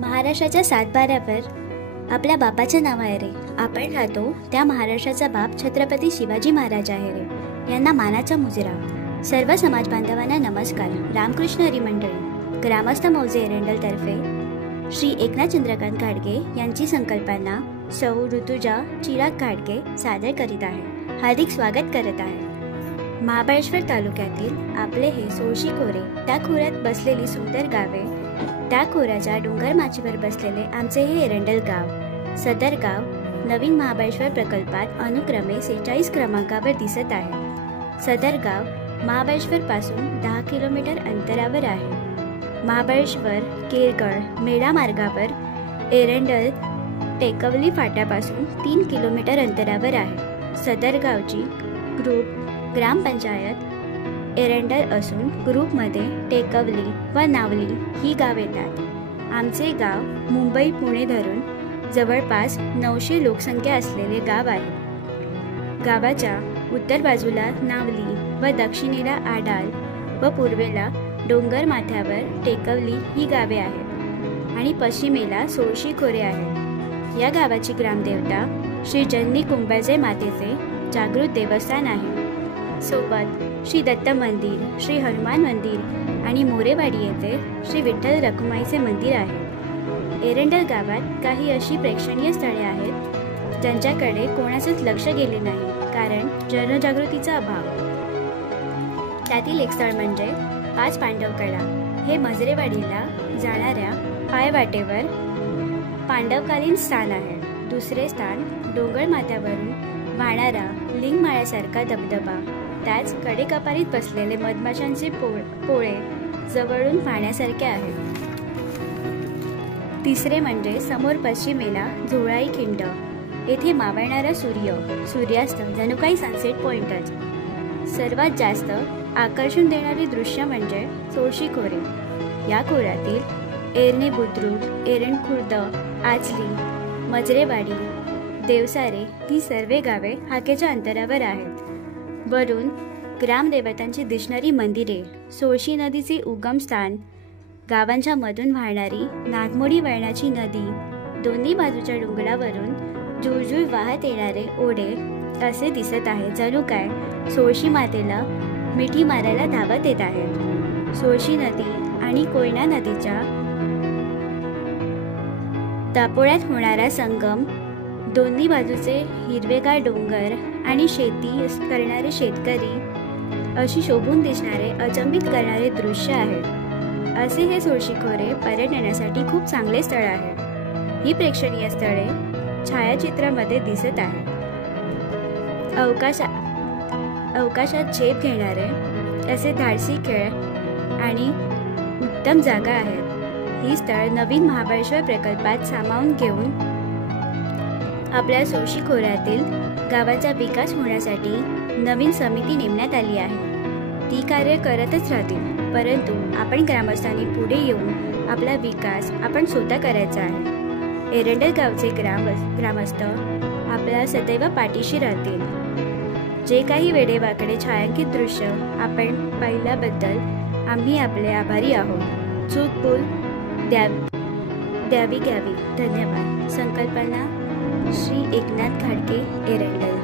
महाराष्ट्राच्या सातबाऱ्यावर आपल्या बापाचं नाव आहे रे. आपण राहतो त्या महाराष्ट्राचा बाप छत्रपती शिवाजी महाराज आहे रे. यांना मानाचा मुजरा. सर्व समाज बांधवांना नमस्कार. रामकृष्ण हरी मंडळी, ग्रामस्थ मौजे एरंडलतर्फे श्री एकनाथ चंद्रकांत घाडगे यांची संकल्पना सौ ऋतुजा चिराग घाडगे सादर करीत आहे. हार्दिक स्वागत करत आहे. महाबळेश्वर तालुक्यातील आपले हे सोळशी खोरे, त्या खोऱ्यात बसलेली सुंदर गावे, त्या खोऱ्याच्या डोंगर माचीवर बसलेले आमचे हे एरंडल गाव. सदर गाव नवीन महाबळेश्वर प्रकल्पात अनुक्रमे 46 क्रमांकावर दिसत आहे. सदर गाव महाबळेश्वर पासून 10 किलोमीटर अंतरावर आहे. महाबळेश्वर केरगड मेढा मार्गावर एरंडल टेकवली फाट्यापासून 3 किलोमीटर अंतरावर आहे. सदर गावची ग्रुप ग्रामपंचायत एरंडल असून ग्रुपमध्ये टेकवली व नावली ही गाव येतात. आमचे गाव मुंबई पुणे धरून जवळपास 900 लोकसंख्या असलेले गाव आहे. गावाच्या उत्तर बाजूला नावली व दक्षिणेला आडाल व पूर्वेला डोंगर माथ्यावर टेकवली ही गावे आहेत आणि पश्चिमेला सोळशी खोरे आहे. या गावाची ग्रामदेवता श्री जननी कुंभारजय मातेचे जागृत देवस्थान आहे. सोबत श्री दत्त मंदिर, श्री हनुमान मंदिर आणि मोरेवाडी येथे श्री विठ्ठल रखुमाईचे मंदिर आहे. एरंडल गावात काही अशी प्रेक्षणीय स्थळे आहेत ज्यांच्याकडे कोणाचेच लक्ष गेले नाही, कारण जनजागृतीचा अभाव. त्यातील एक स्थळ म्हणजे 5 पांडवकडा. हे मजरेवाडीला जाणाऱ्या पायवाटेवर पांडवकालीन स्थान आहे. दुसरे स्थान डोंगर माथ्यावरून वाहणारा लिंगमाळ्यासारखा धबधबा, त्याच कडेकपारीत बसलेले मधमाशांचे पोळे जवळून पाहण्यासारखे आहेत. तिसरे म्हणजे समोर पश्चिमेला झोळाई खिंड. येथे मावळणारा सूर्यास्त जणू काही सनसेट पॉइंटच. सर्वात जास्त आकर्षण देणारे दृश्य म्हणजे सोळशी खोरे. या खोऱ्यातील एरणे बुद्रुक, एरणखुर्द, आचली, मजरेवाडी, देवसारे ही सर्व गावे हाकेच्या अंतरावर आहेत. वरून ग्रामदेवतांची दिसणारी मंदिरे, सोळशी नदीचे उगमस्थान, गावांच्या मधून वाहणारी नागमोडी वळणाची नदी, दोन्ही बाजूच्या डोंगरावरून जुळजुळ वाहत येणारे ओढे असे दिसत आहे. जणू काय सोळशी मातेला मिठी मारायला धावत येत आहे. सोळशी नदी आणि कोयना नदीच्या दापोळ्यात होणारा संगम, दोन्ही बाजूचे हिरवेगार डोंगर आणि शेती करणारे शेतकरी अशी शोभून दिसणारे अचंबित करणारे दृश्य आहे. असे हे सोळशी खोरे पर्यटनासाठी खूप चांगले स्थळ आहे. ही प्रेक्षणीय स्थळे छायाचित्रामध्ये दिसत आहे. अवकाशात झेप घेणारे असे धाडसी खेळ आणि उत्तम जागा आहेत. ही स्थळ नवीन महाबळेश्वर प्रकल्पात सामावून घेऊन आपल्या सोळशी खोऱ्यातील गावाचा विकास होण्यासाठी नवीन समिती नेमण्यात आली आहे. ती कार्य करतच राहतील, परंतु आपण ग्रामस्थांनी पुढे येऊन आपला विकास आपण स्वतः करायचा आहे. एरंडल गावचे ग्रामस्थ आपल्या सदैव पाठीशी राहतील. जे काही वेडेवाकडे छायांकित दृश्य आपण पाहिल्याबद्दल आम्ही आपले आभारी आहोत. चूक भूल द्यावी घ्यावी. धन्यवाद. संकल्पना श्री एकनाथ घाडगे एरंडल.